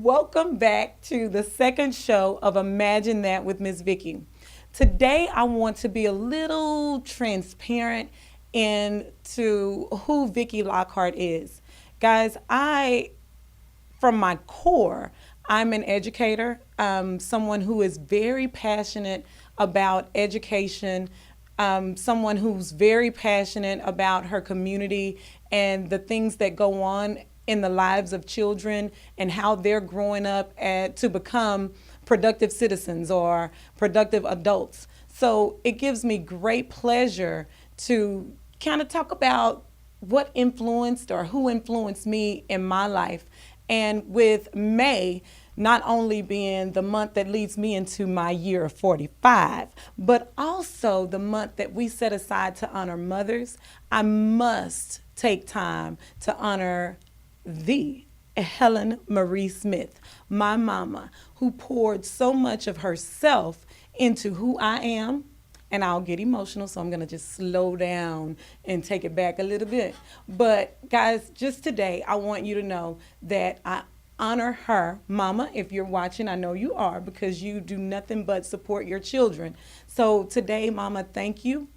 Welcome back to the second show of Imagine That with Miss Vicki. Today I want to be a little transparent into who Vicki Lockhart is. Guys, from my core, I'm an educator, someone who is very passionate about education, someone who's very passionate about her community and the things that go on in the lives of children and how they're growing up to become productive citizens or productive adults. So it gives me great pleasure to kind of talk about what influenced or who influenced me in my life. And with May not only being the month that leads me into my year of 45, but also the month that we set aside to honor mothers, I must take time to honor the Helen Marie Smith, my mama, who poured so much of herself into who I am. And I'll get emotional, so I'm going to just slow down and take it back a little bit. But guys, just today, I want you to know that I honor her. Mama, if you're watching, I know you are, because you do nothing but support your children. So today, Mama, thank you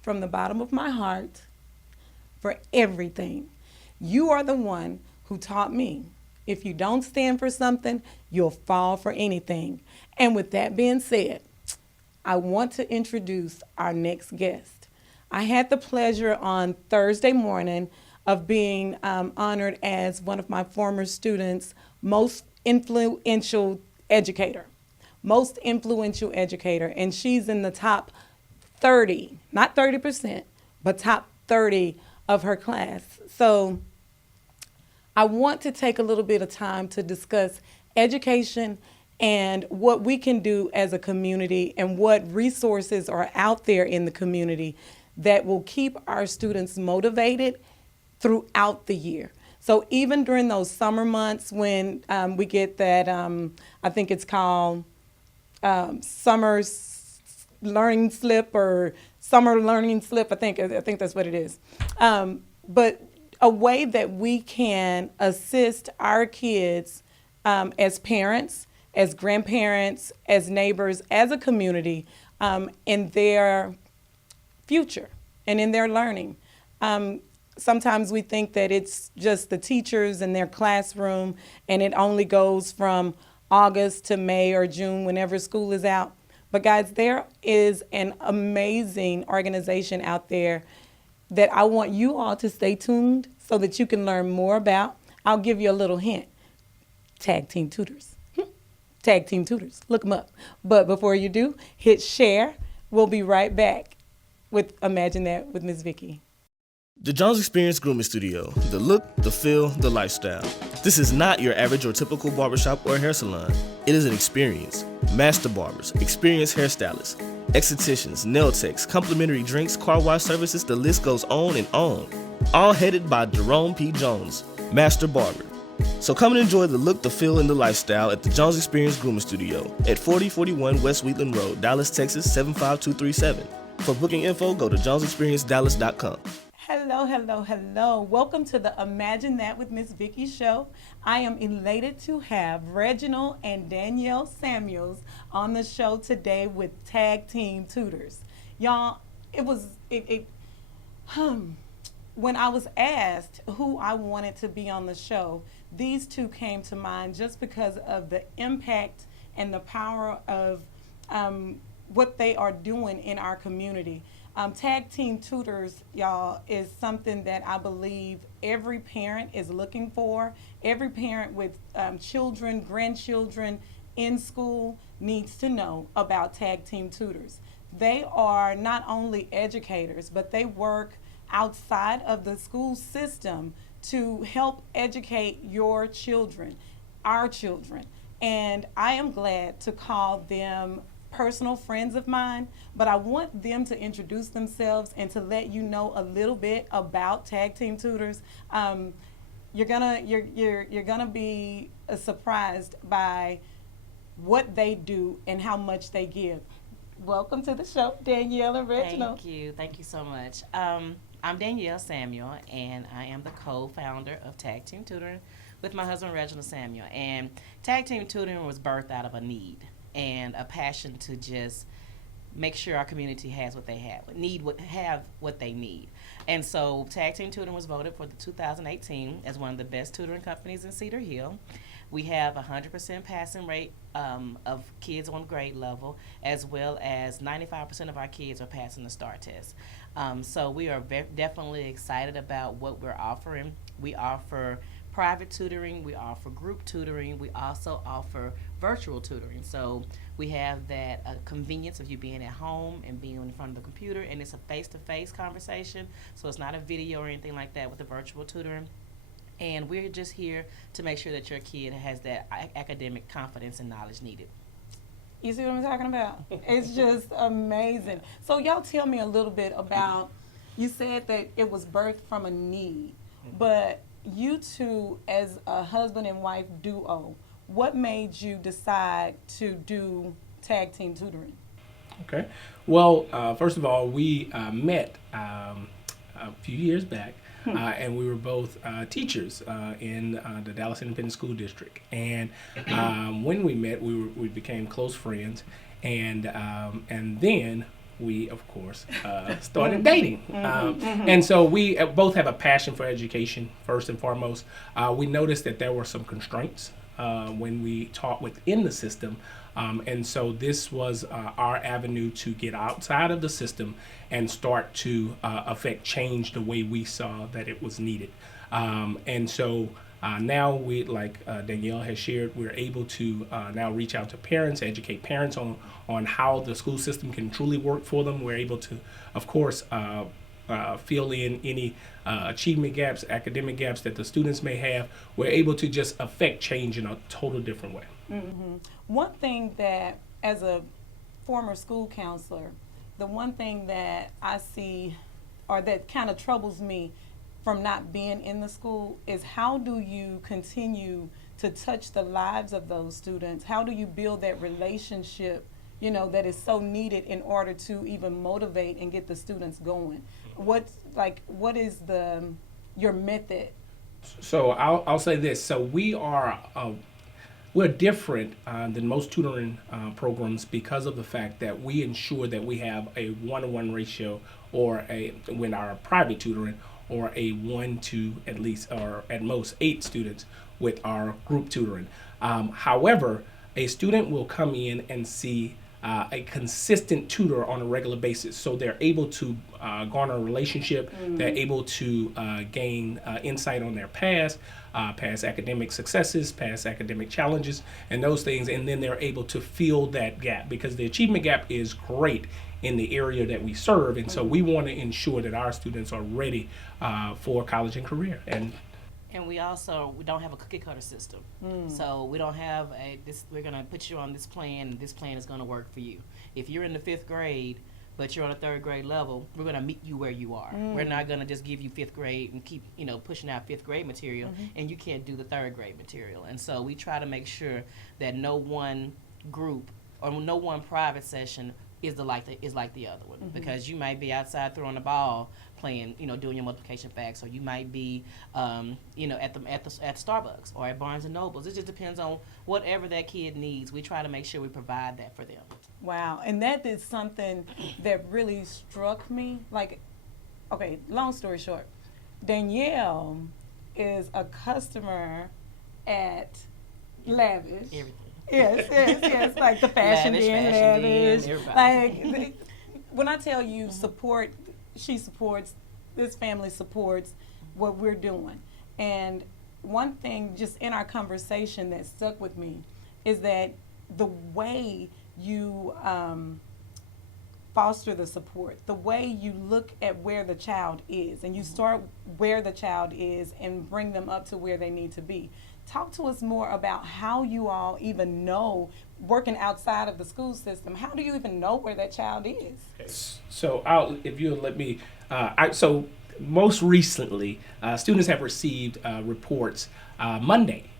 from the bottom of my heart for everything. You are the one who taught me, if you don't stand for something, you'll fall for anything. And with that being said, I want to introduce our next guest. I had the pleasure on Thursday morning of being honored as one of my former students' most influential educator. Most influential educator. And she's in the top 30, not 30%, but top 30 of her class. So I want to take a little bit of time to discuss education and what we can do as a community and what resources are out there in the community that will keep our students motivated throughout the year. So even during those summer months when we get that, I think it's called summer learning slip or summer learning slip, I think that's what it is. But a way that we can assist our kids as parents, as grandparents, as neighbors, as a community, in their future and in their learning. Sometimes we think that it's just the teachers in their classroom and it only goes from August to May or June whenever school is out. But guys, there is an amazing organization out there that I want you all to stay tuned so that you can learn more about. I'll give you a little hint. Tag Team Tutors. Tag Team Tutors. Look them up. But before you do, hit share. We'll be right back with Imagine That with Miss Vicki. The Jones Experience Grooming Studio. The look, the feel, the lifestyle. This is not your average or typical barbershop or hair salon. It is an experience. Master barbers, experienced hairstylists, estheticians, nail techs, complimentary drinks, car wash services, the list goes on and on. All headed by Jerome P. Jones, Master Barber. So come and enjoy the look, the feel, and the lifestyle at the Jones Experience Grooming Studio at 4041 West Wheatland Road, Dallas, Texas 75237. For booking info, go to jonesexperiencedallas.com. Hello, hello, hello. Welcome to the Imagine That with Miss Vicki show. I am elated to have Reginald and Danielle Samuels on the show today with Tag Team Tutors. Y'all, when I was asked who I wanted to be on the show, these two came to mind just because of the impact and the power of what they are doing in our community. Tag Team Tutors, y'all, is something that I believe every parent is looking for. Every parent with children, grandchildren in school needs to know about Tag Team Tutors. They are not only educators, but they work outside of the school system to help educate your children, our children. And I am glad to call them personal friends of mine, but I want them to introduce themselves and to let you know a little bit about Tag Team Tutors. You're gonna be surprised by what they do and how much they give. Welcome to the show, Danielle and Reginald. Thank you so much. I'm Danielle Samuel, and I am the co-founder of Tag Team Tutoring, with my husband, Reginald Samuel. And tag team tutoring was birthed out of a need and a passion to just make sure our community has what they have what they need. And so Tag Team Tutoring was voted for the 2018 as one of the best tutoring companies in Cedar Hill. We have 100% passing rate of kids on grade level, as well as 95% of our kids are passing the STAR test. So we are definitely excited about what we're offering. We offer private tutoring, we offer group tutoring, we also offer virtual tutoring. So we have that convenience of you being at home and being in front of the computer, and it's a face-to-face conversation, so it's not a video or anything like that with the virtual tutoring. And we're just here to make sure that your kid has that academic confidence and knowledge needed. You see what I'm talking about? It's just amazing. So y'all tell me a little bit about, you said that it was birthed from a need, but you two as a husband and wife duo, what made you decide to do tag team tutoring? Okay. Well, first of all, we met a few years back, and we were both teachers in the Dallas Independent School District. And when we met, we became close friends, and then we, of course, started dating. And so we both have a passion for education, first and foremost. We noticed that there were some constraints when we taught within the system. And so this was our avenue to get outside of the system and start to affect change the way we saw that it was needed. And so now we, like Danielle has shared, we're able to now reach out to parents, educate parents on how the school system can truly work for them. We're able to, of course, fill in any achievement gaps, academic gaps that the students may have. We're able to just affect change in a total different way. Mm-hmm. One thing that, as a former school counselor, the one thing that I see, or that kind of troubles me from not being in the school, is how do you continue to touch the lives of those students? How do you build that relationship, you know, that is so needed in order to even motivate and get the students going? What is your method? So I'll say this. So we're different than most tutoring programs because of the fact that we ensure that we have a 1-to-1 ratio, or when our private tutoring, or a 1 to at least, or at most 8 students with our group tutoring. However, a student will come in and see a consistent tutor on a regular basis, so they're able to garner a relationship. They're able to gain insight on their past academic successes, past academic challenges, and those things, and then they're able to fill that gap, because the achievement gap is great in the area that we serve, and so we want to ensure that our students are ready for college and career. And we don't have a cookie cutter system. So we don't have we're going to put you on this plan, and this plan is going to work for you. If you're in the 5th grade, but you're on a 3rd grade level, we're going to meet you where you are. We're not going to just give you 5th grade and keep, pushing out 5th grade material, and you can't do the 3rd grade material. And so we try to make sure that no one group or no one private session is like the other one, because you might be outside throwing the ball, playing, doing your multiplication facts, or you might be, at Starbucks or at Barnes and Nobles. It just depends on whatever that kid needs. We try to make sure we provide that for them. Wow, and that is something that really struck me. Like, okay, long story short, Danielle is a customer at Lavish. Everything. Yes, like the fashion den, Lavish. When I tell you support, she supports, this family supports what we're doing. And one thing just in our conversation that stuck with me is that the way you foster the support, the way you look at where the child is, and you start where the child is and bring them up to where they need to be. Talk to us more about how you all even know, working outside of the school system, how do you even know where that child is? So if you'll let me, so most recently, students have received reports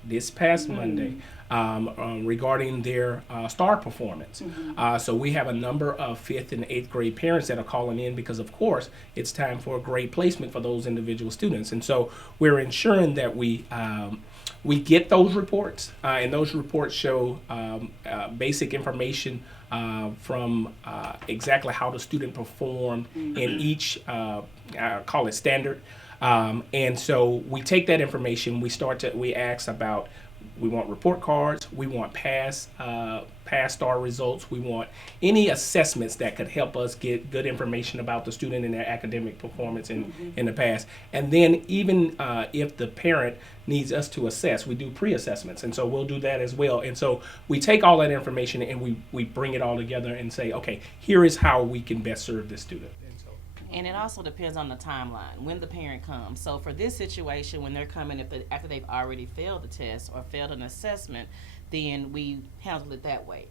this past Monday, regarding their STAR performance. So we have a number of 5th and 8th grade parents that are calling in because, of course, it's time for a grade placement for those individual students. And so we're ensuring that we get those reports, and those reports show basic information from exactly how the student performed in each, call it standard. And so we take that information, we ask about, we want report cards, we want past STAR results, we want any assessments that could help us get good information about the student and their academic performance in the past. And then even if the parent needs us to assess, we do pre-assessments, and so we'll do that as well. And so we take all that information and we bring it all together and say, okay, here is how we can best serve this student. And it also depends on the timeline, when the parent comes. So for this situation, when they're coming, after they've already failed the test or failed an assessment, then we handle it that way.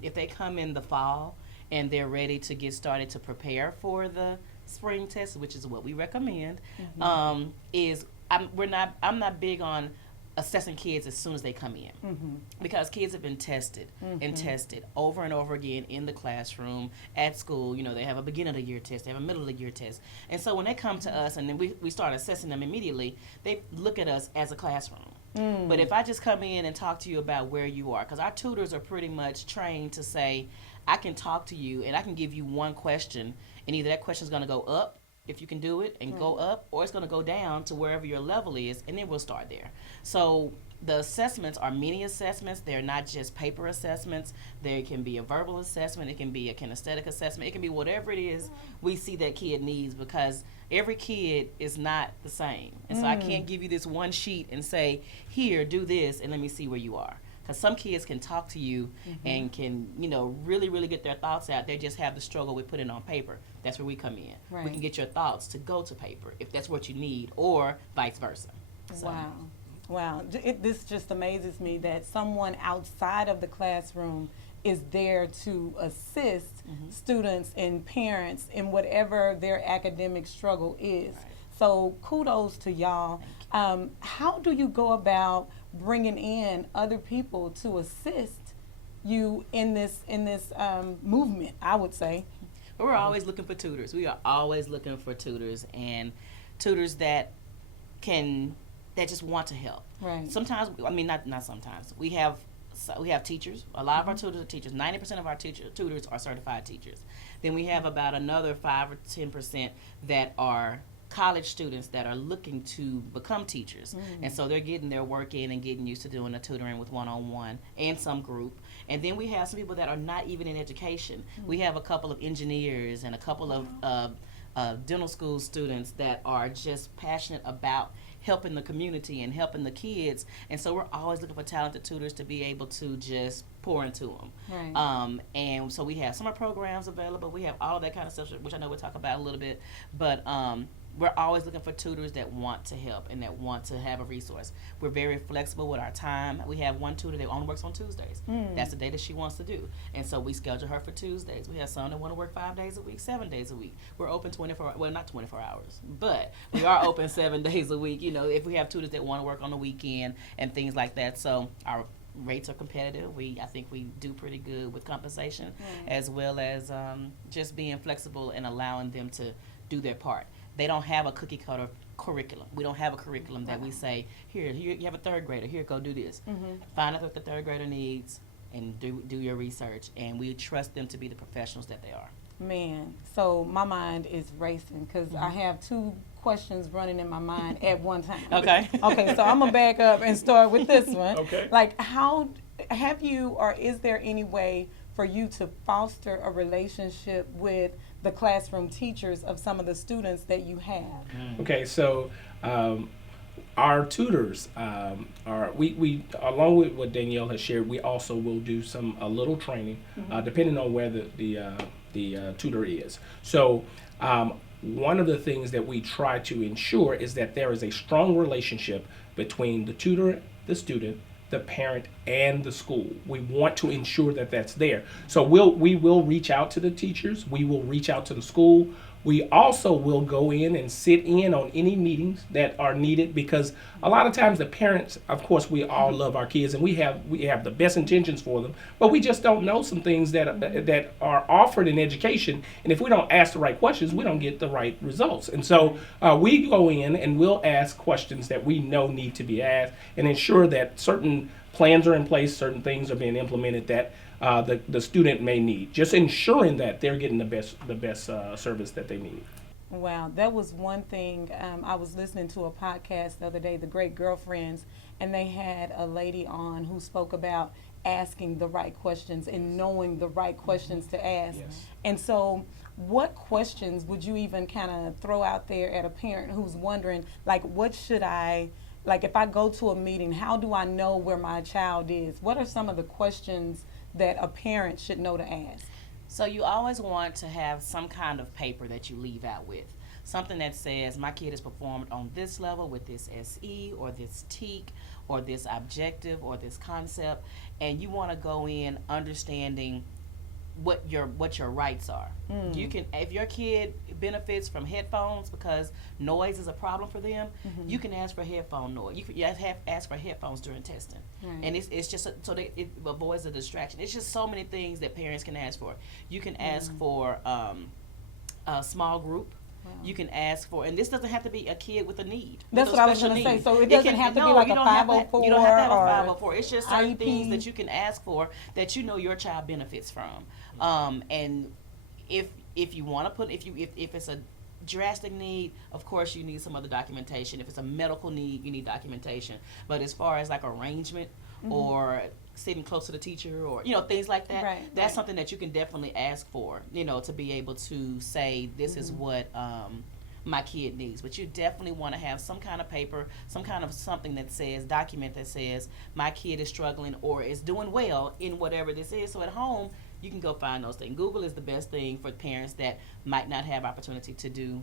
If they come in the fall and they're ready to get started to prepare for the spring test, which is what we recommend, I'm not big on assessing kids as soon as they come in, because kids have been tested and tested over and over again in the classroom, at school. You know, they have a beginning of the year test, they have a middle of the year test, and so when they come to us and then we start assessing them immediately, they look at us as a classroom. But if I just come in and talk to you about where you are, because our tutors are pretty much trained to say, I can talk to you and I can give you one question, and either that question is going to go up, if you can do it, and go up, or it's going to go down to wherever your level is, and then we'll start there. So the assessments are mini assessments. They're not just paper assessments. There can be a verbal assessment. It can be a kinesthetic assessment. It can be whatever it is we see that kid needs, because every kid is not the same. And so I can't give you this one sheet and say, here, do this, and let me see where you are. Because some kids can talk to you and can, really, really get their thoughts out. They just have the struggle with putting it on paper. That's where we come in. Right. We can get your thoughts to go to paper if that's what you need, or vice versa. So. Wow. This just amazes me that someone outside of the classroom is there to assist students and parents in whatever their academic struggle is. Right. So kudos to y'all. How do you go about bringing in other people to assist you in this movement, I would say? We're always looking for tutors. We are always looking for tutors, and tutors that just want to help. Right. Sometimes, not sometimes. We have teachers. A lot of our tutors are teachers. 90% of our tutors are certified teachers. Then we have about another 5 or 10% that are college students that are looking to become teachers. And so they're getting their work in and getting used to doing the tutoring with one-on-one and some group. And then we have some people that are not even in education. We have a couple of engineers and a couple of dental school students that are just passionate about helping the community and helping the kids. And so we're always looking for talented tutors to be able to just pour into them. Right. And so we have summer programs available. We have all that kind of stuff, which I know we'll talk about a little bit. But we're always looking for tutors that want to help and that want to have a resource. We're very flexible with our time. We have one tutor that only works on Tuesdays. That's the day that she wants to do. And so we schedule her for Tuesdays. We have some that want to work 5 days a week, 7 days a week. We're open 24, well, not 24 hours, but we are open 7 days a week, if we have tutors that want to work on the weekend and things like that. So our rates are competitive. I think we do pretty good with compensation, as well as just being flexible and allowing them to do their part. They don't have a cookie cutter curriculum. We don't have a curriculum that we say, here, you have a third grader, here, go do this. Find out what the third grader needs and do your research, and we trust them to be the professionals that they are. Man, so my mind is racing because I have 2 questions running in my mind at one time. Okay. Okay, so I'm going to back up and start with this one. Okay. Like, how have you, or is there any way for you to foster a relationship with the classroom teachers of some of the students that you have? Okay, so our tutors we along with what Danielle has shared, we also will do a little training depending on where the tutor is. So one of the things that we try to ensure is that there is a strong relationship between the tutor, the student, the parent, and the school. We want to ensure that that's there. So we will reach out to the teachers, we will reach out to the school, We also will go in and sit in on any meetings that are needed, because a lot of times the parents, of course, we all love our kids and we have the best intentions for them, but we just don't know some things that are offered in education. And if we don't ask the right questions, we don't get the right results. And so we go in and we'll ask questions that we know need to be asked and ensure that certain plans are in place, certain things are being implemented that the student may need, just ensuring that they're getting the best service that they need. Wow, that was one thing. I was listening to a podcast the other day, The Great Girlfriends, and they had a lady on who spoke about asking the right questions and knowing the right questions to ask. Yes. And so what questions would you even kind of throw out there at a parent who's wondering, like, what should I, like, if I go to a meeting, how do I know where my child is? What are some of the questions that a parent should know to ask? So you always want to have some kind of paper that you leave out with. Something that says, my kid has performed on this level with this SE or this TEAC or this objective or this concept, and you want to go in understanding what your rights are. You can, if your kid benefits from headphones because noise is a problem for them, you can ask for headphone noise. You can ask for headphones during testing, and it's just so that it avoids a distraction. It's just so many things that parents can ask for. You can ask for a small group. You can ask for, and this doesn't have to be a kid with a need. That's what I was going to say. So it doesn't have to be like a 504 you don't have to have a or 504. It's just certain IEP. things that you can ask for that you know your child benefits from. And if you want to put, if it's a drastic need, of course you need some other documentation. If it's a medical need, you need documentation. But as far as like arrangement or sitting close to the teacher or things like that, that's something that you can definitely ask for, to be able to say this is what my kid needs. But you definitely want to have some kind of paper, some kind of something that says, document that says my kid is struggling or is doing well in whatever this is. So at home you can go find those things. Google is the best thing for parents that might not have opportunity to do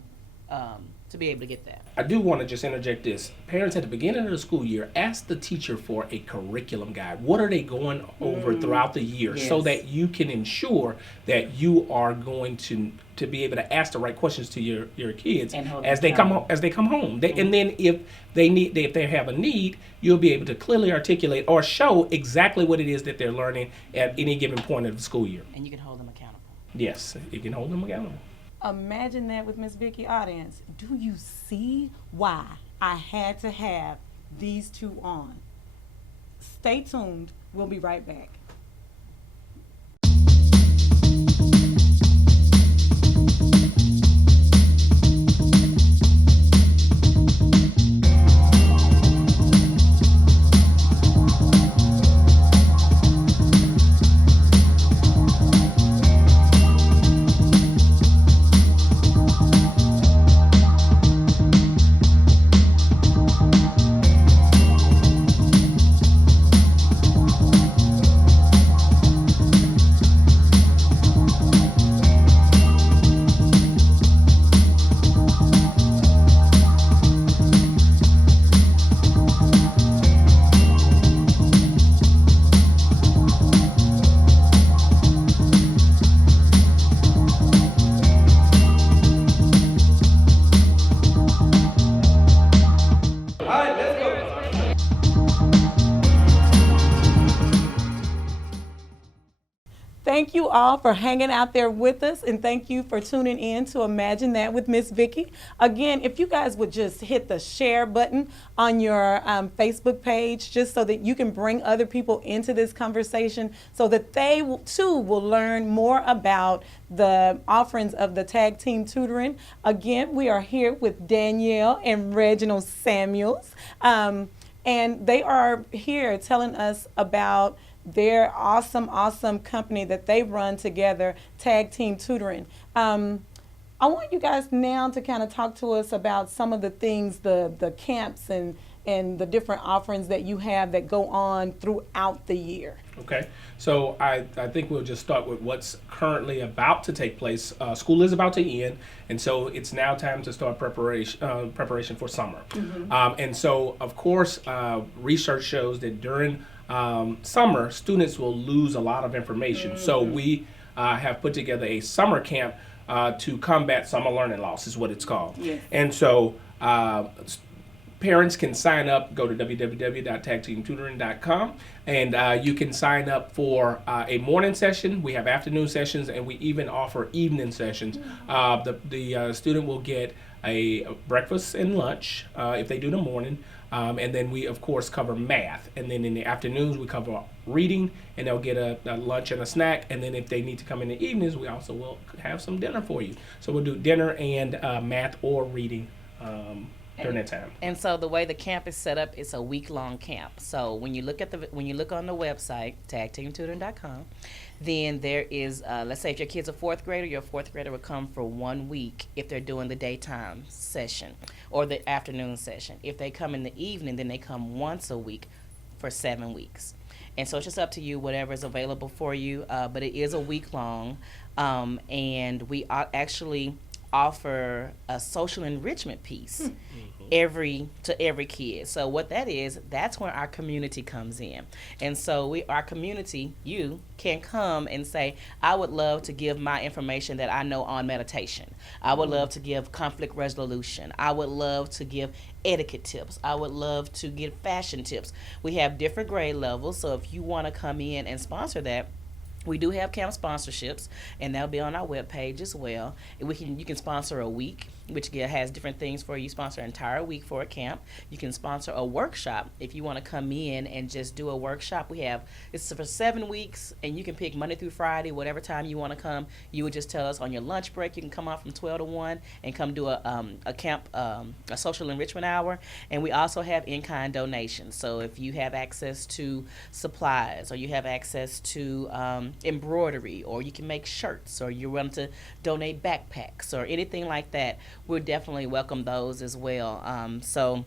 to be able to get that. I do want to just interject this. Parents at the beginning of the school year, ask the teacher for a curriculum guide. What are they going over throughout the year, so that you can ensure that you are going to be able to ask the right questions to your kids as they come home. And then if they have a need, you'll be able to clearly articulate or show exactly what it is that they're learning at any given point of the school year. And you can hold them accountable. Yes, you can hold them accountable. Imagine that with Miss Vicki. Audience, do you see why I had to have these two on? Stay tuned. We'll be right back. Thank you all for hanging out there with us, and thank you for tuning in to Imagine That with Miss Vicki. Again, if you guys would just hit the share button on your Facebook page, just so that you can bring other people into this conversation so that they too will learn more about the offerings of the tag team tutoring. Again, we are here with Danielle and Reginald Samuels, and they are here telling us about their awesome company that they run together, Tag Team Tutoring. I want you guys now to kind of talk to us about some of the things, the camps and the different offerings that you have that go on throughout the year. Okay, so I think we'll just start with what's currently about to take place. School is about to end, and so it's now time to start preparation for summer. And so, of course, research shows that during summer, students will lose a lot of information. So we have put together a summer camp to combat summer learning loss, is what it's called. Yes. And so parents can sign up, go to www.tagteamtutoring.com, and you can sign up for a morning session. We have afternoon sessions, and we even offer evening sessions. The student will get a breakfast and lunch if they do the morning, and then we, of course, cover math. And then in the afternoons, we cover reading, and they'll get a lunch and a snack. And then if they need to come in the evenings, we also will have some dinner for you. So we'll do dinner and math or reading during that time. And so the way the camp is set up, it's a week-long camp. So when you look on the website, tagteamtutoring.com, then there is, let's say if your kid's a fourth grader, your fourth grader will come for 1 week if they're doing the daytime session or the afternoon session. If they come in the evening, then they come once a week for 7 weeks. And so it's just up to you, whatever is available for you, but it is a week long, and we actually offer a social enrichment piece to every kid. So what that is, that's where our community comes in. And so our community, you can come and say, I would love to give my information that I know on meditation. I would love to give conflict resolution. I would love to give etiquette tips. I would love to give fashion tips. We have different grade levels, so if you want to come in and sponsor that, we do have camp sponsorships, and that'll be on our webpage as well. You can sponsor a week, which has different things for you. Sponsor an entire week for a camp. You can sponsor a workshop if you want to come in and just do a workshop. It's for 7 weeks, and you can pick Monday through Friday, whatever time you want to come. You would just tell us on your lunch break. You can come out from 12 to 1 and come do a camp, a social enrichment hour. And we also have in-kind donations. So if you have access to supplies, or you have access to embroidery, or you can make shirts, or you're willing to donate backpacks or anything like that, we'll definitely welcome those as well. So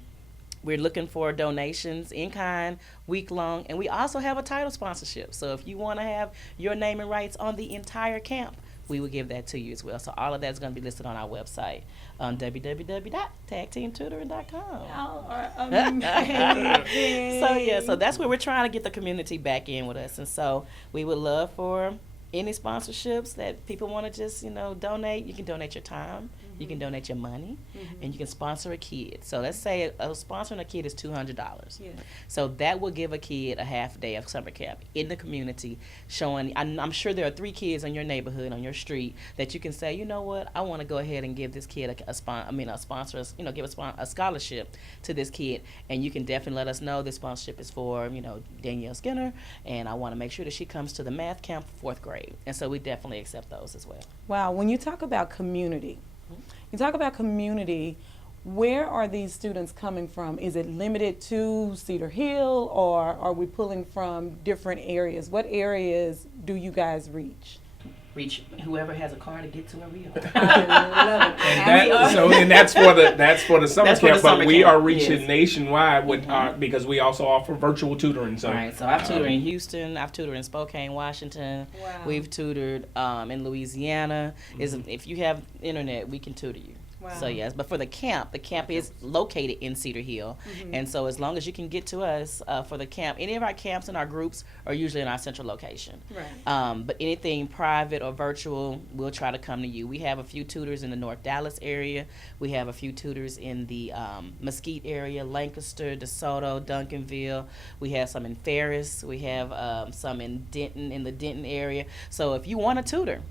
we're looking for donations in kind, week long, and we also have a title sponsorship. So if you want to have your name and rights on the entire camp, we will give that to you as well. So all of that's going to be listed on our website on www.tagteamtutoring.com. So that's where we're trying to get the community back in with us. And so we would love for any sponsorships that people want to just, donate. You can donate your time. You can donate your money, and you can sponsor a kid. So let's say sponsoring a kid is $200. Yeah. So that will give a kid a half day of summer camp in the community, showing. I'm sure there are 3 kids in your neighborhood, on your street, that you can say, you know what, I want to go ahead and give this kid a sponsor, give a scholarship to this kid, and you can definitely let us know this sponsorship is for, Danielle Skinner, and I want to make sure that she comes to the math camp for 4th grade, and so we definitely accept those as well. Wow, when you talk about community, where are these students coming from? Is it limited to Cedar Hill, or are we pulling from different areas? What areas do you guys reach? Reach whoever has a car to get to where we are. I love it. And that's for the summer That's for camp, the summer but we camp, are reaching yes. nationwide with because we also offer virtual tutoring. So, All right, so I've tutored in Houston, I've tutored in Spokane, Washington. Wow. We've tutored in Louisiana. If you have internet, we can tutor you. Wow. So yes, but for the camp is located in Cedar Hill, and so as long as you can get to us for the camp, any of our camps and our groups are usually in our central location. Right. But anything private or virtual, we'll try to come to you. We have a few tutors in the North Dallas area. We have a few tutors in the Mesquite area, Lancaster, DeSoto, Duncanville. We have some in Ferris. We have some in Denton, in the Denton area. So if you want a tutor,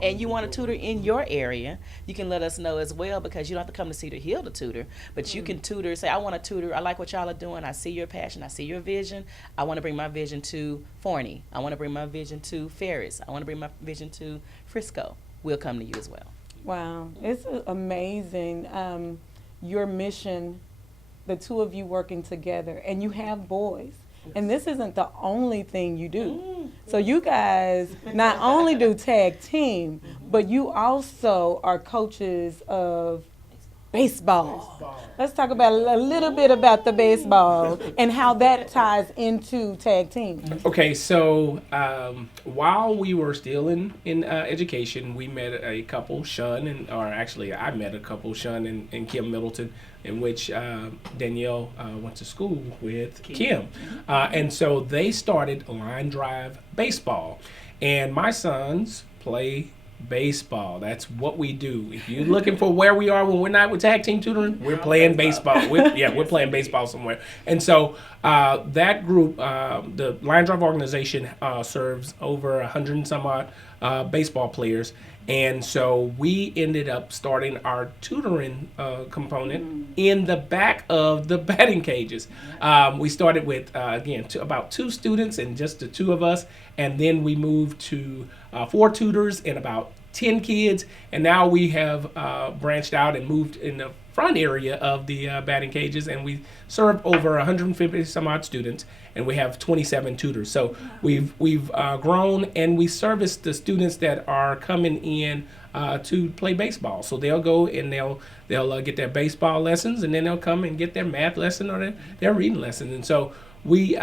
and you want to tutor in your area, you can let us know as well, because you don't have to come to Cedar Hill to tutor, but you can tutor, say, I want to tutor, I like what y'all are doing, I see your passion, I see your vision, I want to bring my vision to Forney, I want to bring my vision to Ferris, I want to bring my vision to Frisco. We'll come to you as well. Wow, it's amazing, your mission, the two of you working together, and you have boys. And this isn't the only thing you do. So you guys not only do tag team, but you also are coaches of baseball. Let's talk about a little bit about the baseball and how that ties into tag team. Okay, so while we were still in education, we met a couple, I met a couple, Shun and Kim Middleton, in which Danielle went to school with Kim. And so they started Line Drive Baseball. And my sons play baseball. That's what we do. If you're looking for where we are when we're not with tag team tutoring, we're playing baseball. We're playing baseball somewhere. And so that group, the Lion Drive organization, serves over 100 and some odd baseball players. And so we ended up starting our tutoring component in the back of the batting cages. We started with, again, about 2 students and just the 2 of us. And then we moved to 4 tutors and about 10 kids. And now we have branched out and moved in the front area of the batting cages. And we serve over 150 some odd students. And we have 27 tutors. So we've grown, and we service the students that are coming in to play baseball. So they'll go and they'll get their baseball lessons, and then they'll come and get their math lesson or their reading lesson. And so we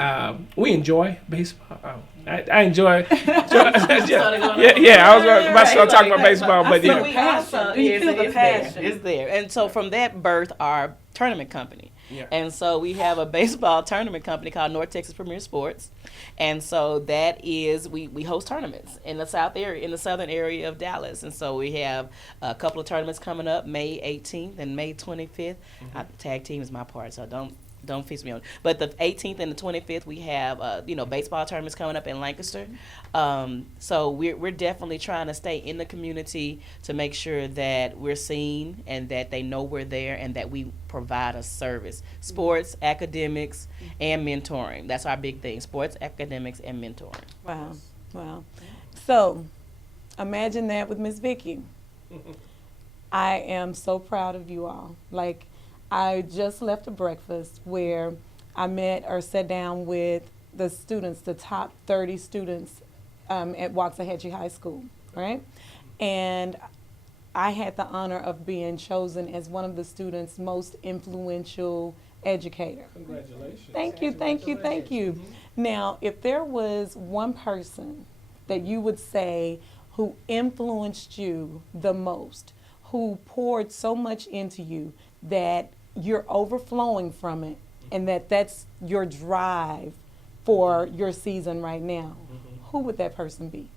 enjoy baseball. I enjoy. I was about to start talking about baseball, but So we yeah. also the passion. is there, and so from that birth our tournament company. Yeah. And so we have a baseball tournament company called North Texas Premier Sports, and so that is we host tournaments in the southern area of Dallas, and so we have a couple of tournaments coming up, May 18th and May 25th. Tag team is my part, so don't fix me on. But the 18th and the 25th, we have baseball tournaments coming up in Lancaster. So we're definitely trying to stay in the community to make sure that we're seen and that they know we're there and that we provide a service. Sports, academics, and mentoring. That's our big thing. Sports, academics, and mentoring. Wow. So, imagine that with Miss Vicki. I am so proud of you all. Like, I just left a breakfast where I met or sat down with the students, the top 30 students at Waxahachie High School, right? And I had the honor of being chosen as one of the students' most influential educator. Congratulations. Thank you. Now, if there was one person that you would say who influenced you the most, who poured so much into you that you're overflowing from it, and that's your drive for your season right now, who would that person be?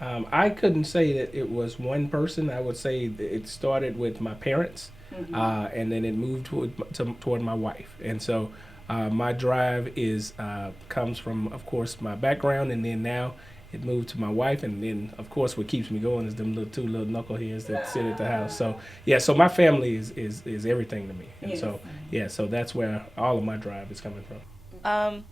I couldn't say that it was one person. I would say that it started with my parents, and then it moved toward my wife. And so my drive comes from, of course, my background, and then now it moved to my wife, and then, of course, what keeps me going is them 2 little knuckleheads that sit at the house. So, so my family is everything to me. And so that's where all of my drive is coming from.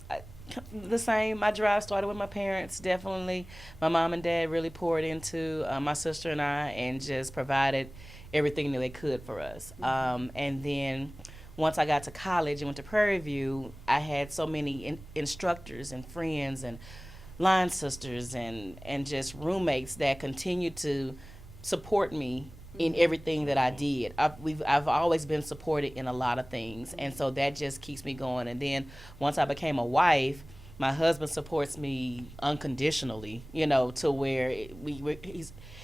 The same. My drive started with my parents, definitely. My mom and dad really poured into my sister and I and just provided everything that they could for us. And then once I got to college and went to Prairie View, I had so many instructors and friends and line sisters and just roommates that continued to support me in everything that I did. I've always been supported in a lot of things, and so that just keeps me going. And then once I became a wife, my husband supports me unconditionally, to where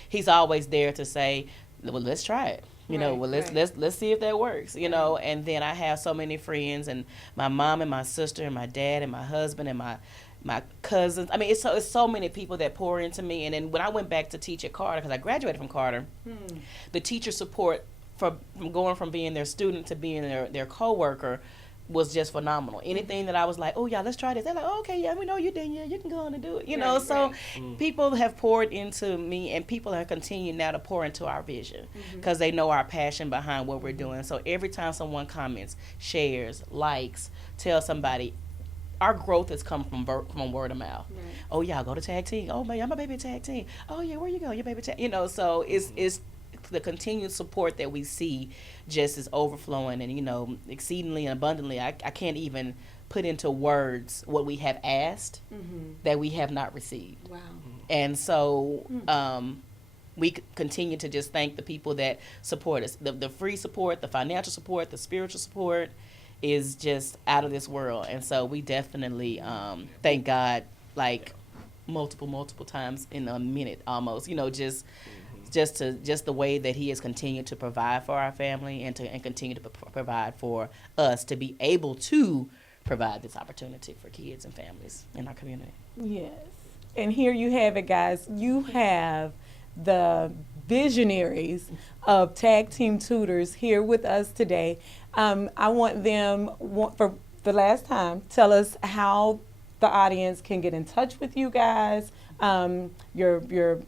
he's always there to say, well, let's try it. Let's see if that works, And then I have so many friends, and my mom and my sister and my dad and my husband and my cousins. I mean, it's so many people that pour into me. And then when I went back to teach at Carter, because I graduated from Carter, the teacher support from going from being their student to being their coworker was just phenomenal. Anything that I was like, oh yeah, let's try this. They're like, oh, okay, yeah, we know you did, yeah, you can go on and do it. People have poured into me, and people have continued now to pour into our vision because they know our passion behind what we're doing. So every time someone comments, shares, likes, tells somebody, our growth has come from word of mouth. Right. Oh yeah, I'll go to tag team. Oh man, I'm a baby tag team. Oh yeah, where you go? Your baby tag. So it's the continued support that we see just is overflowing and exceedingly and abundantly. I can't even put into words what we have asked that we have not received. Wow. And so we continue to just thank the people that support us. The free support, the financial support, the spiritual support is just out of this world. And so we definitely thank God like multiple times in a minute almost, just the way that he has continued to provide for our family and continue to provide for us to be able to provide this opportunity for kids and families in our community. Yes. And here you have it, guys. You have the visionaries of Tag Team Tutors here with us today. I want them, for the last time, tell us how the audience can get in touch with you guys, your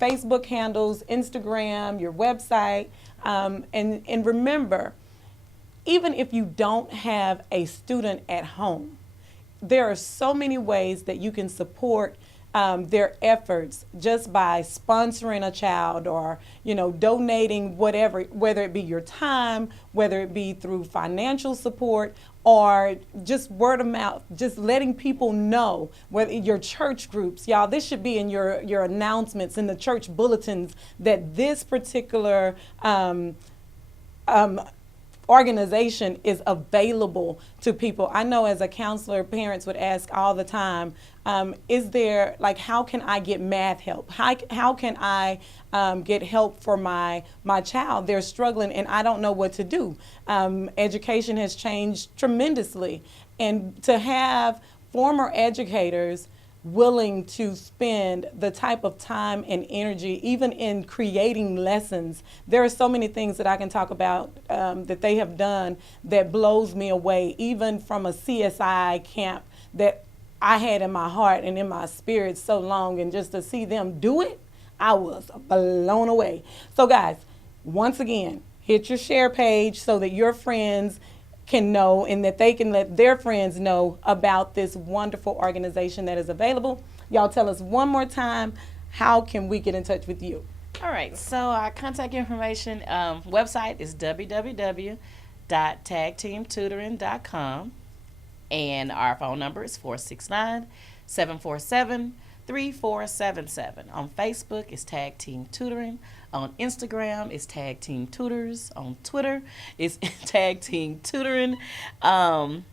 Facebook handles, Instagram, your website. And remember, even if you don't have a student at home, there are so many ways that you can support their efforts just by sponsoring a child or, donating whatever, whether it be your time, whether it be through financial support or just word of mouth, just letting people know, whether your church groups, y'all, this should be in your announcements in the church bulletins that this particular organization is available to people. I know as a counselor, parents would ask all the time, is there, how can I get math help? How can I get help for my child? They're struggling and I don't know what to do. Education has changed tremendously. And to have former educators willing to spend the type of time and energy, even in creating lessons. There are so many things that I can talk about that they have done that blows me away, even from a CSI camp that I had in my heart and in my spirit so long, and just to see them do it, I was blown away. So guys, once again, hit your share page so that your friends can know and that they can let their friends know about this wonderful organization that is available. Y'all tell us one more time, how can we get in touch with you? All right, so our contact information website is www.tagteamtutoring.com, and our phone number is 469-747-3477. On Facebook, it's Tag Team Tutoring. On Instagram, it's Tag Team Tutors. On Twitter, it's Tag Team Tutoring. Again,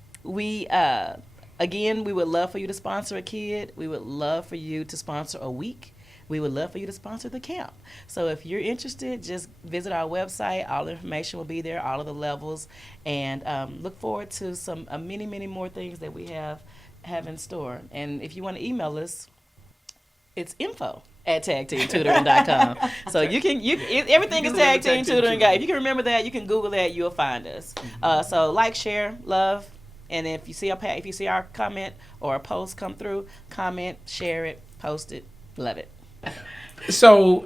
we would love for you to sponsor a kid. We would love for you to sponsor a week. We would love for you to sponsor the camp. So if you're interested, just visit our website. All the information will be there, all of the levels, and look forward to some many, many more things that we have in store. And if you want to email us, it's info@tagteamtutoring.com. So everything is Tag Team Tutoring. If you can remember that, you can Google that, you'll find us. So like, share, love, and if you see our comment or a post come through, comment, share it, post it, love it. So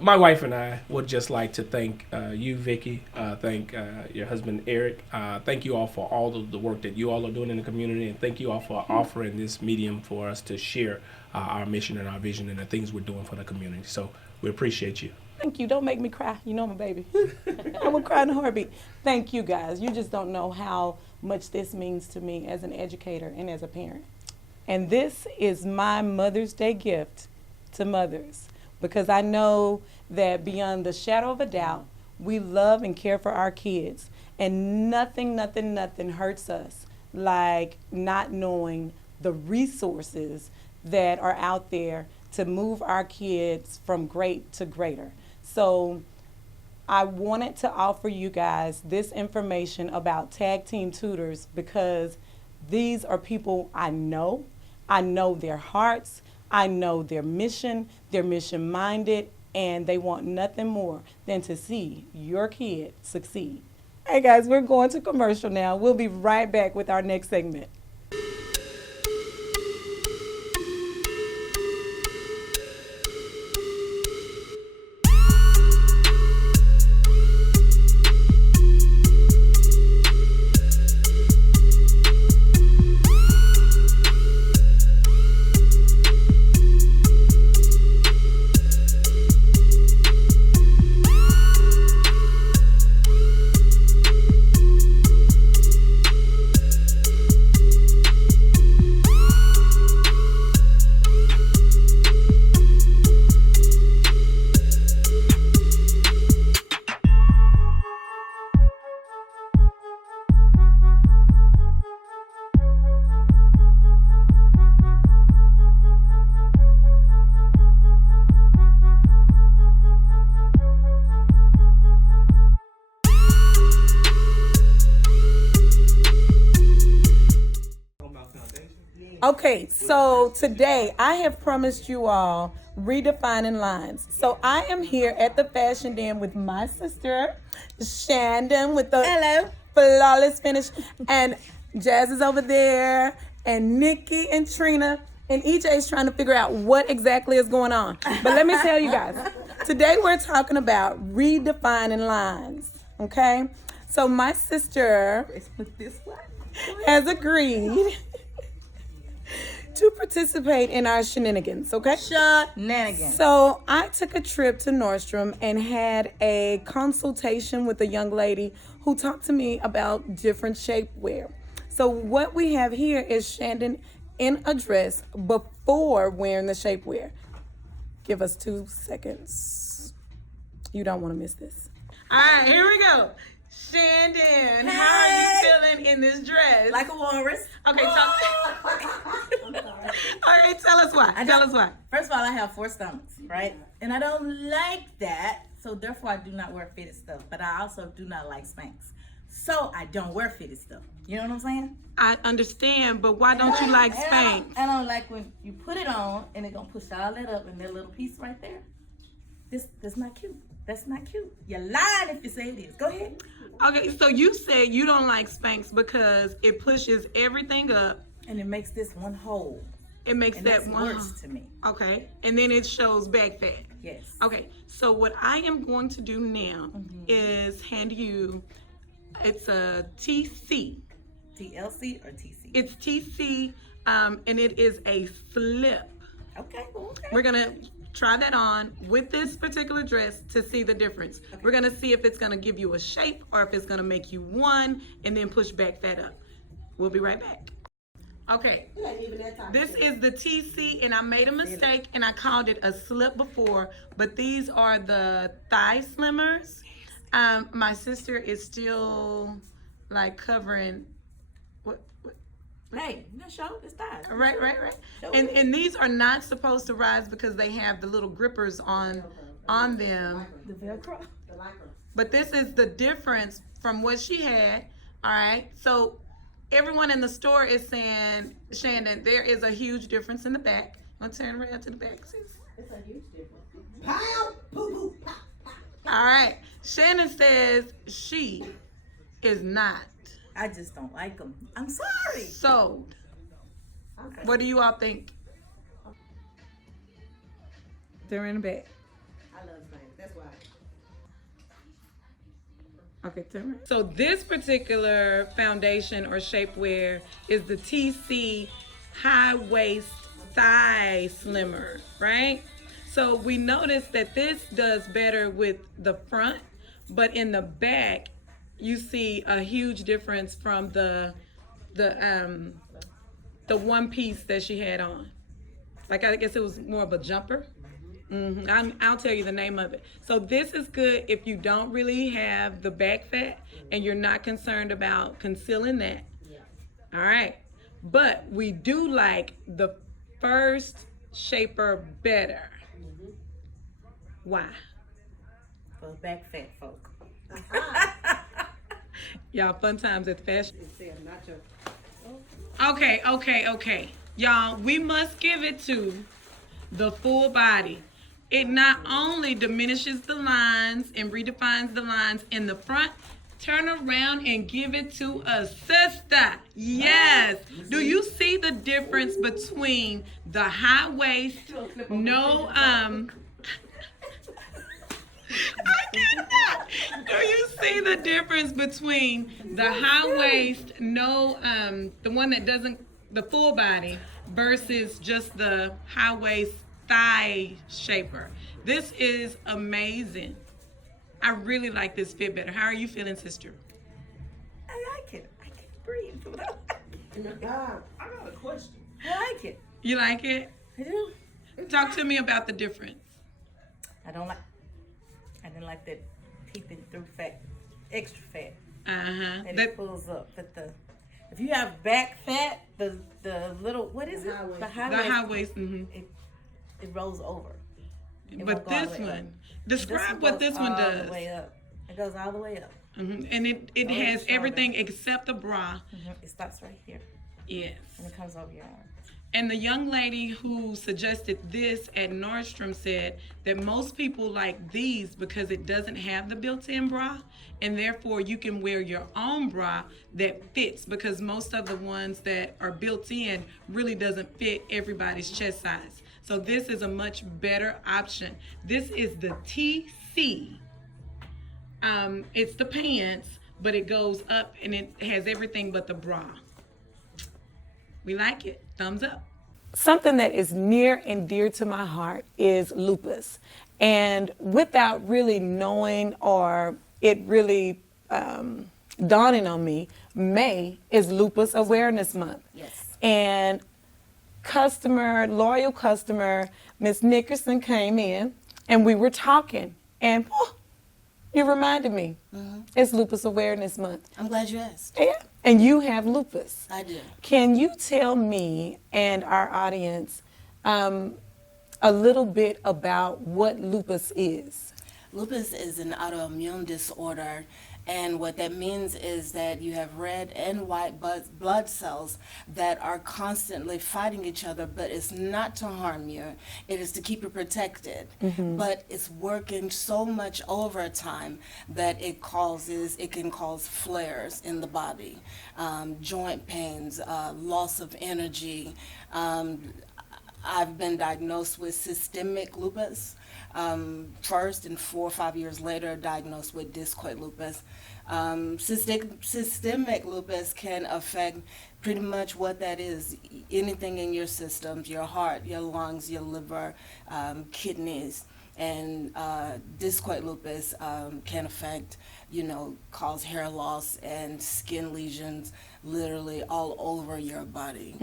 my wife and I would just like to thank you, Vicki, thank your husband, Eric. Thank you all for all of the work that you all are doing in the community, and thank you all for offering this medium for us to share our mission and our vision and the things we're doing for the community. So we appreciate you. Thank you. Don't make me cry. You know I'm a baby. I will cry in a heartbeat. Thank you, guys. You just don't know how much this means to me as an educator and as a parent. And this is my Mother's Day gift to mothers, because I know that beyond the shadow of a doubt, we love and care for our kids. And nothing hurts us like not knowing the resources that are out there to move our kids from great to greater. So I wanted to offer you guys this information about Tag Team Tutors because these are people I know. I know their hearts. I know their mission. They're mission-minded, and they want nothing more than to see your kid succeed. Hey guys, we're going to commercial now. We'll be right back with our next segment. Okay, so today I have promised you all redefining lines. So I am here at the Fashion Den with my sister, Shandon, with the Hello. flawless finish, and Jazz is over there, and Nikki and Trina, and EJ's trying to figure out what exactly is going on. But let me tell you guys, today we're talking about redefining lines, okay? So my sister has agreed to participate in our shenanigans, okay? Shenanigans. So I took a trip to Nordstrom and had a consultation with a young lady who talked to me about different shapewear. So what we have here is Shandon in a dress before wearing the shapewear. Give us 2 seconds. You don't want to miss this. All right, here we go. Shandon, how are you feeling in this dress? Like a walrus. Okay, talk. All right, tell us why. Tell us why. First of all, I have 4 stomachs, right? And I don't like that, so therefore I do not wear fitted stuff. But I also do not like Spanx. So I don't wear fitted stuff. You know what I'm saying? I understand, but why don't you like Spanx? I don't like when you put it on and it gonna push all that up and that little piece right there. That's not cute. That's not cute. You're lying if you say it is. Go ahead. Okay, so you said you don't like Spanx because it pushes everything up. And it makes this one hole. It makes And that that's one. worse to me. Okay, and then it shows back fat. Yes. Okay, so what I am going to do now is hand you, it's a TC. TLC or TC? It's TC, and it is a slip. Okay, okay. We're gonna try that on with this particular dress to see the difference. Okay. We're gonna see if it's gonna give you a shape or if it's gonna make you one and then push back that up. We'll be right back. Okay, this is the TC, and I made a mistake and I called it a slip before, but these are the thigh slimmers. My sister is still like covering what Hey, you gonna show this thighs. right. And these are not supposed to rise because they have the little grippers on them. The Velcro. But this is the difference from what she had. All right. So everyone in the store is saying, Shandon, there is a huge difference in the back. I'm gonna turn around to the back, sis. It's a huge difference. Pow, poo, poo, pow. All right. Shannon says she is not I just don't like them. I'm sorry. sold. What do you all think? They're in the back. I love Spanx. That's why. Okay, turn around. So this particular foundation or shapewear is the TC high waist thigh slimmer, right? So we noticed that this does better with the front, but in the back, you see a huge difference from the one piece that she had on. Like, I guess it was more of a jumper. I'll tell you the name of it. So this is good if you don't really have the back fat and you're not concerned about concealing that. All right. But we do like the first shaper better. Why? For back fat folk. Y'all, fun times at the fashion. Not your. Okay. Y'all, we must give it to the full body. It not only diminishes the lines and redefines the lines in the front, turn around and give it to a sister. Yes. Do you see the difference between the high waist, no, I cannot. Do you see the difference between the high waist, no, the one that doesn't, the full body, versus just the high waist thigh shaper? This is amazing. I really like this fit better. How are you feeling, sister? I like it. I can't breathe. I got a question. I like it. You like it? I do. Talk to me about the difference. I didn't like that peeping through fat, extra fat. And That it pulls up. But if you have back fat, the little, what is it? high waist. The high the waist. high waist. It rolls over. It But won't go all this the way up. one, describe what this one All does. the way up. It goes all the way up. And it has shoulder. everything except the bra. It stops right here Yes. and it comes over your arm. And the young lady who suggested this at Nordstrom said that most people like these because it doesn't have the built-in bra, and therefore you can wear your own bra that fits, because most of the ones that are built in really doesn't fit everybody's chest size. So this is a much better option. This is the TC. It's the pants, but it goes up and it has everything but the bra. We like it. Thumbs up. Something that is near and dear to my heart is lupus. And without really knowing or it really dawning on me, May is Lupus Awareness Month. Yes. And loyal customer, Miss Nickerson came in and we were talking. And you reminded me, it's Lupus Awareness Month. I'm glad you asked. Yeah. And you have lupus. I do. Can you tell me and our audience a little bit about what lupus is? Lupus is an autoimmune disorder, and what that means is that you have red and white blood cells that are constantly fighting each other, but it's not to harm you. It is to keep you protected. But it's working so much overtime that it can cause flares in the body, joint pains, loss of energy. I've been diagnosed with systemic lupus first, and 4 or 5 years later diagnosed with discoid lupus. Systemic lupus can affect pretty much what that is, anything in your systems, your heart, your lungs, your liver, kidneys. And discoid lupus can affect, cause hair loss and skin lesions literally all over your body,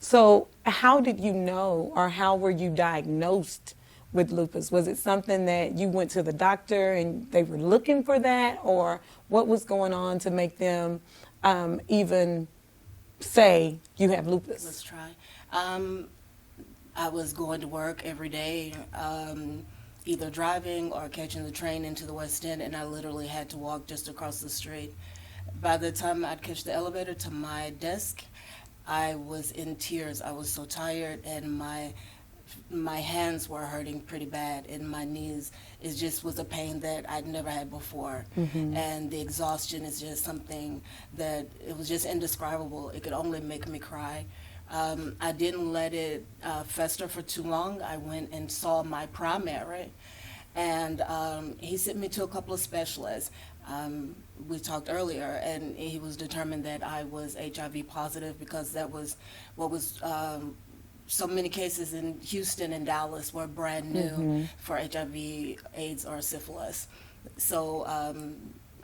So how did you know, or how were you diagnosed with lupus? Was it something that you went to the doctor and they were looking for that, or what was going on to make them even say you have lupus? Let's try. I was going to work every day, either driving or catching the train into the West End, and I literally had to walk just across the street. By the time I'd catch the elevator to my desk, I was in tears. I was so tired, and my hands were hurting pretty bad, and my knees, it just was a pain that I'd never had before. And the exhaustion is just something that, it was just indescribable. It could only make me cry. I didn't let it fester for too long. I went and saw my primary, and he sent me to a couple of specialists. We talked earlier, and he was determined that I was HIV positive, because that was what was, so many cases in Houston and Dallas were brand new for HIV, AIDS, or syphilis. So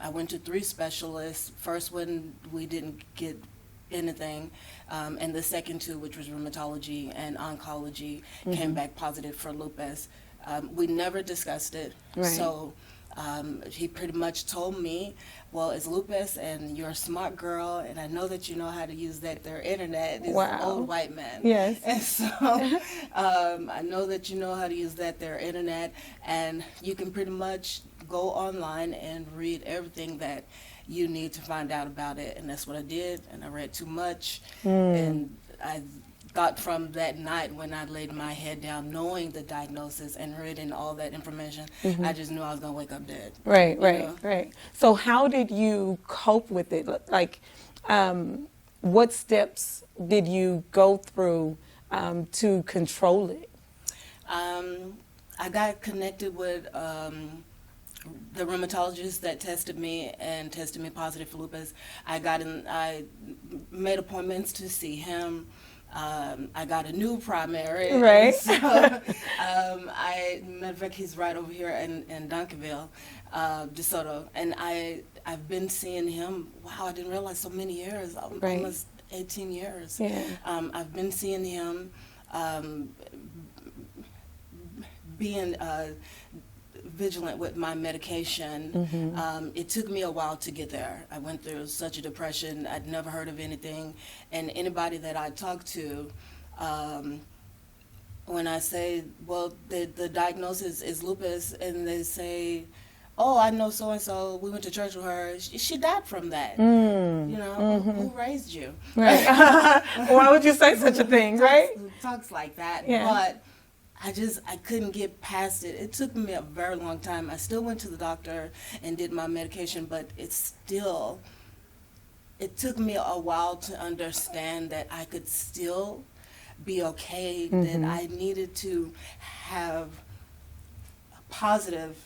I went to 3 specialists. First one, we didn't get anything, and the second 2, which was rheumatology and oncology, came back positive for lupus. We never discussed it, so he pretty much told me, well, it's lupus, and you're a smart girl, and I know that you know how to use that there internet. This old white man. Yes. And so I know that you know how to use that there internet, and you can pretty much go online and read everything that you need to find out about it. And that's what I did, and I read too much, and I thought from that night when I laid my head down, knowing the diagnosis and reading all that information, I just knew I was going to wake up dead. Right. So how did you cope with it? Like, what steps did you go through to control it? I got connected with the rheumatologist that tested me positive for lupus. I made appointments to see him. I got a new primary. Right. So, matter of fact, he's right over here in Duncanville, DeSoto. And I've been seeing him, wow, I didn't realize so many years, almost 18 years. Yeah. I've been seeing him being vigilant with my medication. It took me a while to get there. I went through such a depression. I'd never heard of anything. And anybody that I talked to, when I say, well, the diagnosis is lupus, and they say, oh, I know so and so. We went to church with her. She died from that. Mm. You know, who raised you? Right. Why would you say such a thing, right? Who talks like that? Yeah. But I couldn't get past it. It took me a very long time. I still went to the doctor and did my medication, but it took me a while to understand that I could still be okay, that I needed to have positive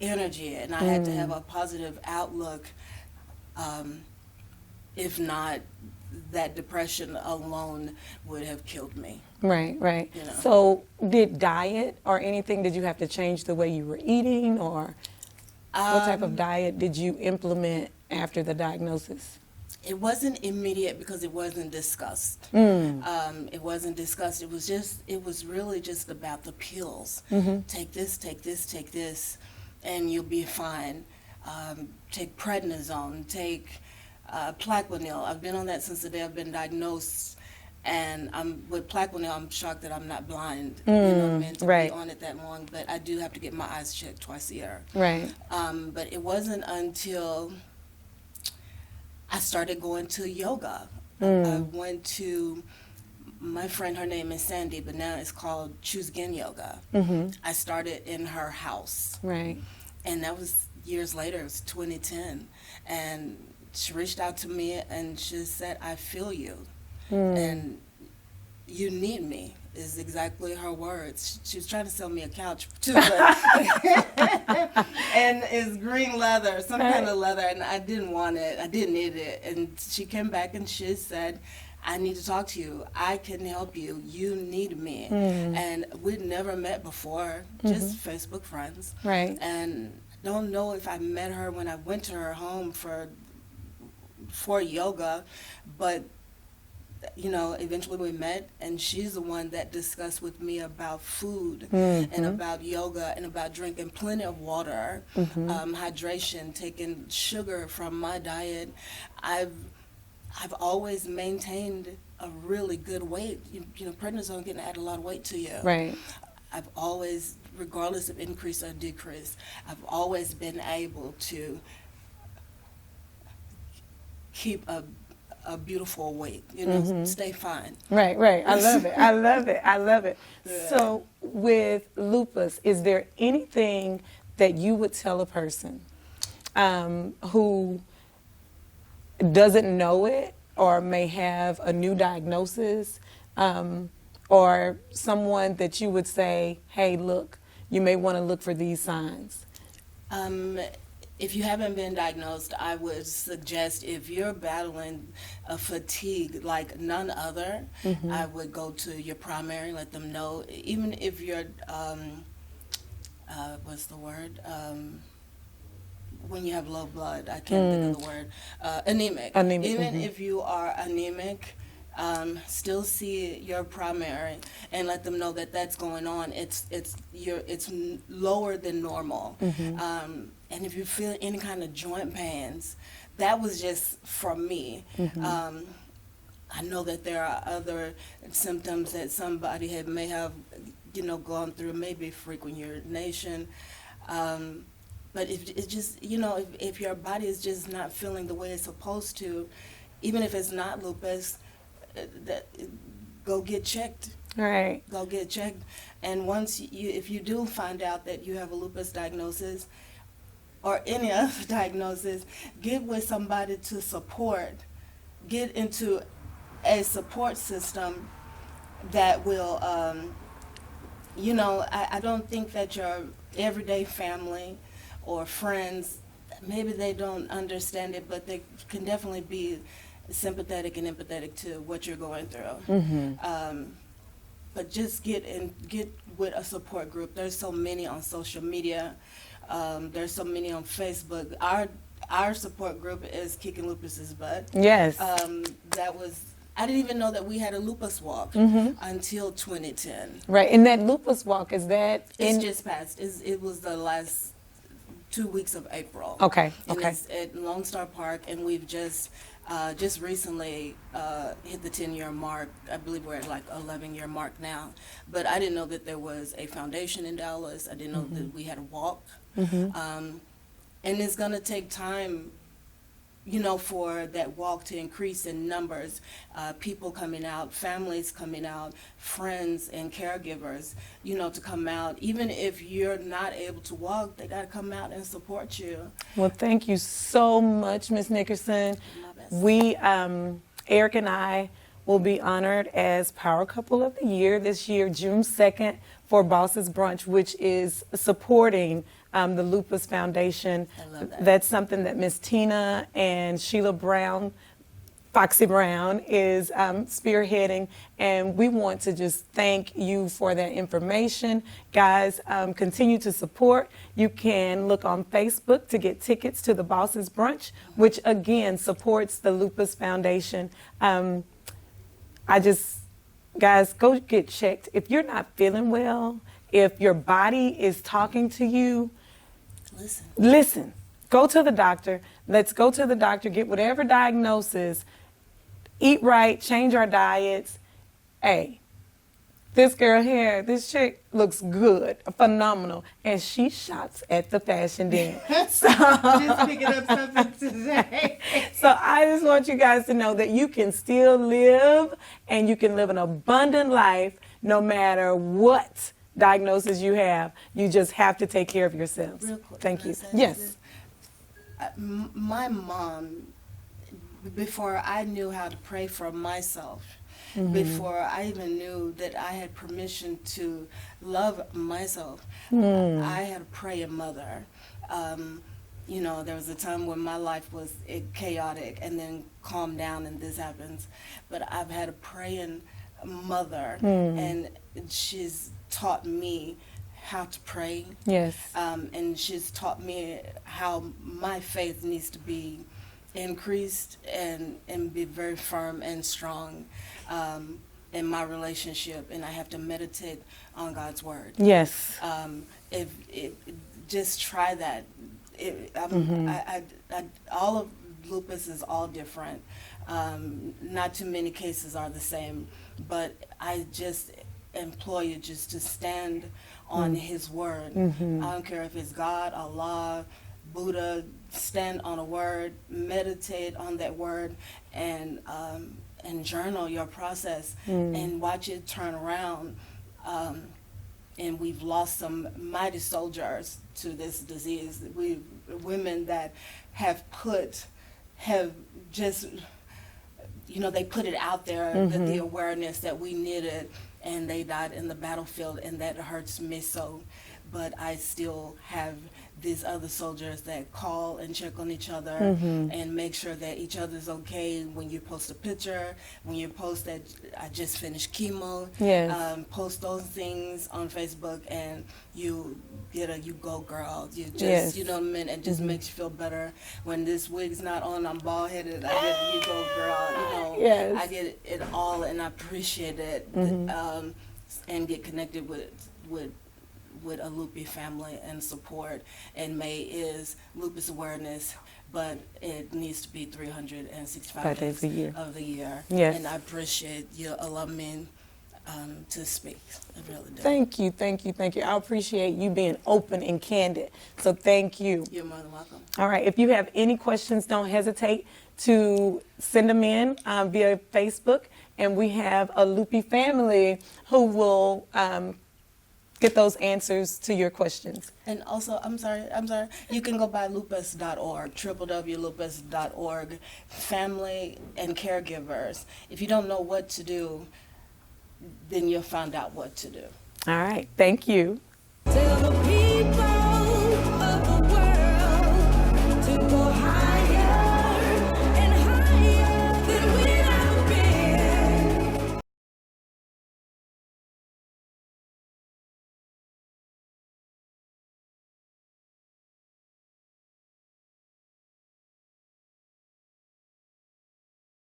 energy and I had to have a positive outlook. If not, that depression alone would have killed me. Right, right. You know. So did diet or anything, did you have to change the way you were eating, or what type of diet did you implement after the diagnosis? It wasn't immediate because it wasn't discussed. It wasn't discussed. It was really just about the pills. Take this, take this, take this, and you'll be fine. Take prednisone, take Plaquenil. I've been on that since the day I've been diagnosed. And with Plaquenil, I'm shocked that I'm not blind. You know what I mean? To right. be on it that long, but I do have to get my eyes checked twice a year. Right. But it wasn't until I started going to yoga. I went to, my friend, her name is Sandy, but now it's called Choose Again Yoga. I started in her house. Right. And that was years later, it was 2010. And she reached out to me and she said, I feel you. And you need me, is exactly her words. She was trying to sell me a couch too, but and it's green leather, some kind of leather, and I didn't want it. I didn't need it. And she came back and she said, I need to talk to you. I can help you. You need me. And we'd never met before, just Facebook friends. Right. And I don't know if I met her when I went to her home for yoga, but you know, eventually we met, and she's the one that discussed with me about food and about yoga and about drinking plenty of water, hydration, taking sugar from my diet. I've always maintained a really good weight. You know, prednisone can add a lot of weight to you. Right. I've always, regardless of increase or decrease, I've always been able to keep a beautiful weight, you know, stay fine. Right, right. I love it. I love it. I love it. Yeah. So with lupus, is there anything that you would tell a person who doesn't know it or may have a new diagnosis, or someone that you would say, hey, look, you may want to look for these signs? If you haven't been diagnosed, I would suggest if you're battling a fatigue like none other, I would go to your primary, let them know. Even if you're, what's the word? When you have low blood, I can't think of the word. Anemic. Anemic. Even if you are anemic, still see your primary and let them know that that's going on. It's lower than normal. And if you feel any kind of joint pains, that was just from me. I know that there are other symptoms that somebody may have, you know, gone through, maybe frequent urination. But if it's just, you know, if your body is just not feeling the way it's supposed to, even if it's not lupus, go get checked. Right. Go get checked. And if you do find out that you have a lupus diagnosis or any other diagnosis, get with somebody to support. Get into a support system that will, you know, I don't think that your everyday family or friends, maybe they don't understand it, but they can definitely be sympathetic and empathetic to what you're going through. But just get with a support group. There's so many on social media. There's so many on Facebook. Our support group is Kicking Lupus's Butt. Yes. I didn't even know that we had a lupus walk until 2010. Right. And that lupus walk, is that It's just passed. It was the last 2 weeks of April. Okay. And Okay. it's at Lone Star Park, and we've just recently hit the 10-year mark. I believe we're at like 11-year mark now. But I didn't know that there was a foundation in Dallas. I didn't know that we had a walk. And it's going to take time, you know, for that walk to increase in numbers, people coming out, families coming out, friends and caregivers, you know, to come out. Even if you're not able to walk, they got to come out and support you. Well, thank you so much, Ms. Nickerson. My best. We, Eric and I, will be honored as Power Couple of the Year this year, June 2nd, for Bosses Brunch, which is supporting the Lupus Foundation. I love that. That's something that Miss Tina and Sheila Brown, Foxy Brown, is spearheading, and we want to just thank you for that information. Guys, continue to support. You can look on Facebook to get tickets to the Bosses Brunch, which again supports the Lupus Foundation. Guys, go get checked. If you're not feeling well, if your body is talking to you, listen. Go to the doctor. Let's go to the doctor, get whatever diagnosis, eat right, change our diets. Hey, this girl here, this chick looks good, phenomenal, and she shops at the Fashion Den. So, Just picking up something today. so I just want you guys to know that you can still live, and you can live an abundant life no matter what diagnosis you have. You just have to take care of yourselves. Real quick, Thank can I you. say Yes. this? My mom, before I knew how to pray for myself, before I even knew that I had permission to love myself, I had a praying mother. You know, there was a time when my life was chaotic and then calmed down and this happens. But I've had a praying mother, and she's taught me how to pray. Yes. And she's taught me how my faith needs to be increased and be very firm and strong in my relationship, and I have to meditate on God's word. Yes. If just try that. All of lupus is all different. Not too many cases are the same, but I just implore you just to stand on His word. I don't care if it's God, Allah, Buddha. Stand on a word, meditate on that word, and journal your process and watch it turn around. And we've lost some mighty soldiers to this disease. Women that have just, you know, they put it out there, that the awareness that we needed, and they died in the battlefield, and that hurts me so. But I still have these other soldiers that call and check on each other and make sure that each other's okay. When you post a picture, when you post that I just finished chemo, post those things on Facebook, and you get a "you go girl." You just, you know what I mean? It just makes you feel better. When this wig's not on, I'm bald headed. I get a "you go girl." You know, I get it all, and I appreciate it, and get connected with a Lupi family and support. And May is lupus awareness, but it needs to be 365 days a year. of the year. Yes. And I appreciate you allowing me to speak. I really do. Thank you, thank you, thank you. I appreciate you being open and candid. So thank you. You're more than welcome. All right, if you have any questions, don't hesitate to send them in via Facebook, and we have a Lupi family who will get those answers to your questions. And also, I'm sorry, you can go by lupus.org, www.lupus.org, family and caregivers. If you don't know what to do, then you'll find out what to do. All right, thank you. Tell the people